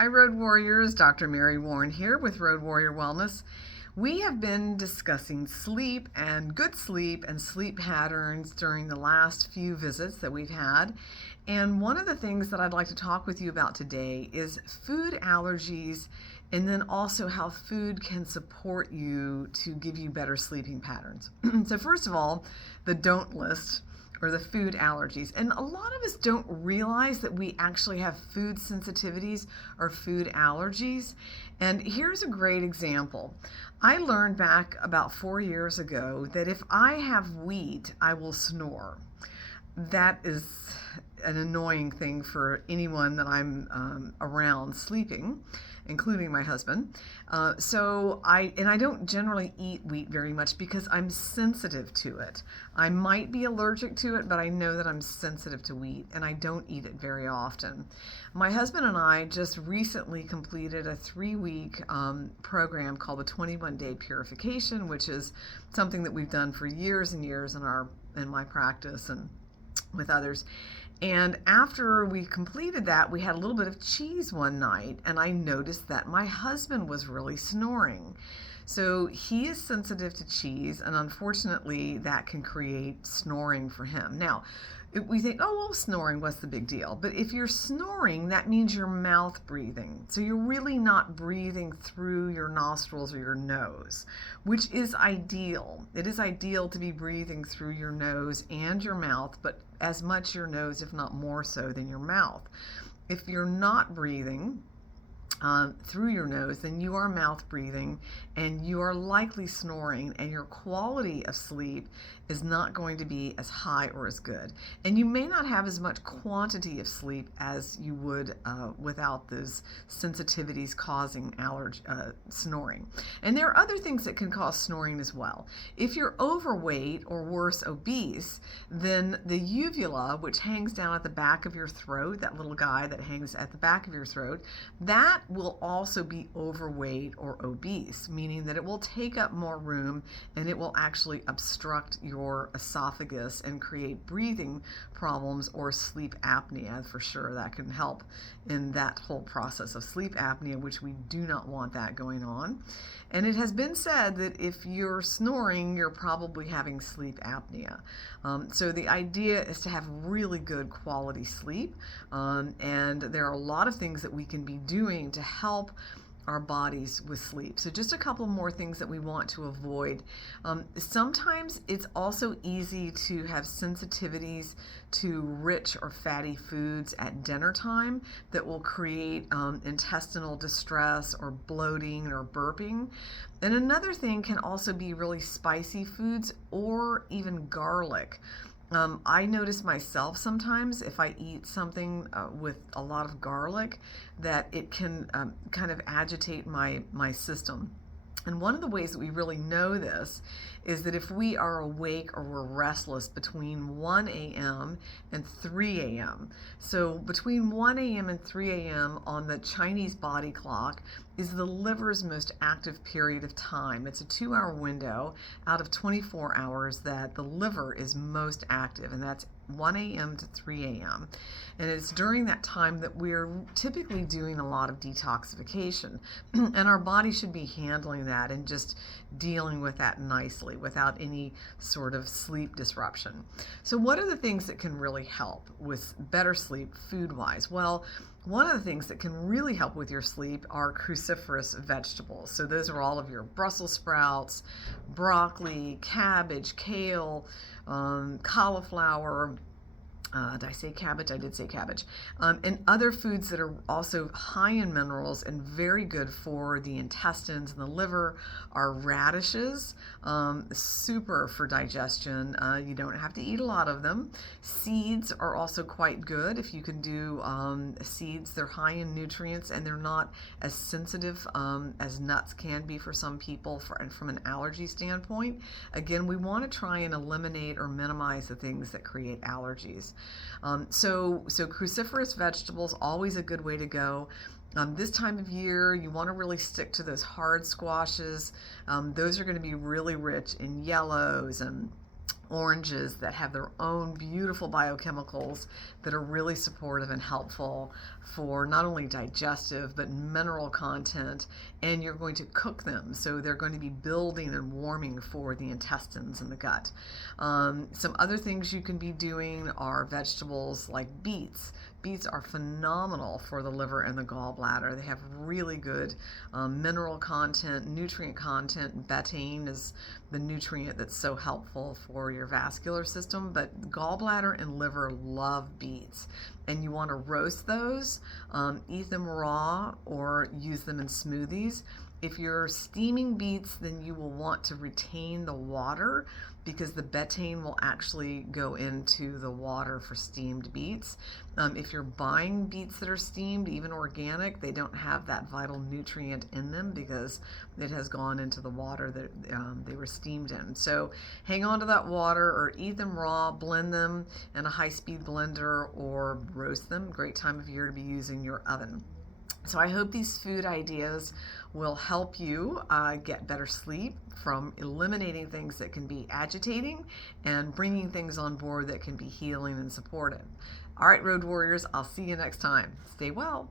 Hi, Road Warriors. Dr. Mary Warren here with Road Warrior Wellness. We have been discussing sleep and good sleep and sleep patterns during the last few visits that we've had. And one of the things that I'd like to talk with you about today is food allergies, and then also how food can support you to give you better sleeping patterns. So first of all, the don't list, or the food allergies. And a lot of us don't realize that we actually have food sensitivities or food allergies. And here's a great example. I learned back about 4 years ago that if I have wheat, I will snore. That is an annoying thing for anyone that I'm around sleeping, including my husband. I don't generally eat wheat very much because I'm sensitive to it. I might be allergic to it, but I know that I'm sensitive to wheat, and I don't eat it very often. My husband and I just recently completed a 3-week program called the 21-Day Purification, which is something that we've done for years and years in my practice and with others. And after we completed that, we had a little bit of cheese one night, and I noticed that my husband was really snoring. So he is sensitive to cheese, and unfortunately that can create snoring for him. Now, we think, oh, well, snoring, what's the big deal? But if you're snoring, that means you're mouth breathing. So you're really not breathing through your nostrils or your nose, which is ideal. It is ideal to be breathing through your nose and your mouth, but as much your nose, if not more so, than your mouth. If you're not breathing through your nose, then you are mouth breathing and you are likely snoring, and your quality of sleep is not going to be as high or as good. And you may not have as much quantity of sleep as you would without those sensitivities causing snoring. And there are other things that can cause snoring as well. If you're overweight or worse, obese, then the uvula, which hangs down at the back of your throat, that little guy that hangs at the back of your throat, that will also be overweight or obese, meaning that it will take up more room and it will actually obstruct your esophagus and create breathing problems or sleep apnea. For sure, that can help in that whole process of sleep apnea, which we do not want that going on. And it has been said that if you're snoring, you're probably having sleep apnea. So the idea is to have really good quality sleep, and there are a lot of things that we can be doing to help our bodies with sleep. So just a couple more things that we want to avoid. Sometimes it's also easy to have sensitivities to rich or fatty foods at dinner time that will create intestinal distress or bloating or burping. And another thing can also be really spicy foods or even garlic. I notice myself sometimes if I eat something with a lot of garlic that it can kind of agitate my system. And one of the ways that we really know this is that if we are awake or we're restless between 1 a.m. and 3 a.m. So between 1 a.m. and 3 a.m. on the Chinese body clock is the liver's most active period of time. It's a 2-hour window out of 24 hours that the liver is most active, and that's 1 a.m. to 3 a.m. And it's during that time that we're typically doing a lot of detoxification. And our body should be handling that and just dealing with that nicely without any sort of sleep disruption. So what are the things that can really help with better sleep food-wise? Well, one of the things that can really help with your sleep are cruciferous vegetables. So those are all of your Brussels sprouts, broccoli, cabbage, kale, cauliflower. Did I say cabbage? I did say cabbage. And other foods that are also high in minerals and very good for the intestines and the liver are radishes, super for digestion. You don't have to eat a lot of them. Seeds are also quite good. If you can do seeds, they're high in nutrients and they're not as sensitive as nuts can be for some people from an allergy standpoint. Again, we want to try and eliminate or minimize the things that create allergies. So cruciferous vegetables, always a good way to go. This time of year, you want to really stick to those hard squashes. Those are going to be really rich in yellows and oranges that have their own beautiful biochemicals that are really supportive and helpful for not only digestive but mineral content, and you're going to cook them, so they're going to be building and warming for the intestines and the gut. Some other things you can be doing are vegetables like beets. Beets are phenomenal for the liver and the gallbladder. They have really good mineral content, nutrient content. Betaine is the nutrient that's so helpful for your vascular system, but gallbladder and liver love beets. And you want to roast those, eat them raw, or use them in smoothies. If you're steaming beets, then you will want to retain the water because the betaine will actually go into the water for steamed beets. If you're buying beets that are steamed, even organic, they don't have that vital nutrient in them because it has gone into the water that they were steamed in. So hang on to that water, or eat them raw, blend them in a high-speed blender, or roast them. Great time of year to be using your oven. So I hope these food ideas will help you get better sleep from eliminating things that can be agitating and bringing things on board that can be healing and supportive. All right, Road Warriors, I'll see you next time. Stay well.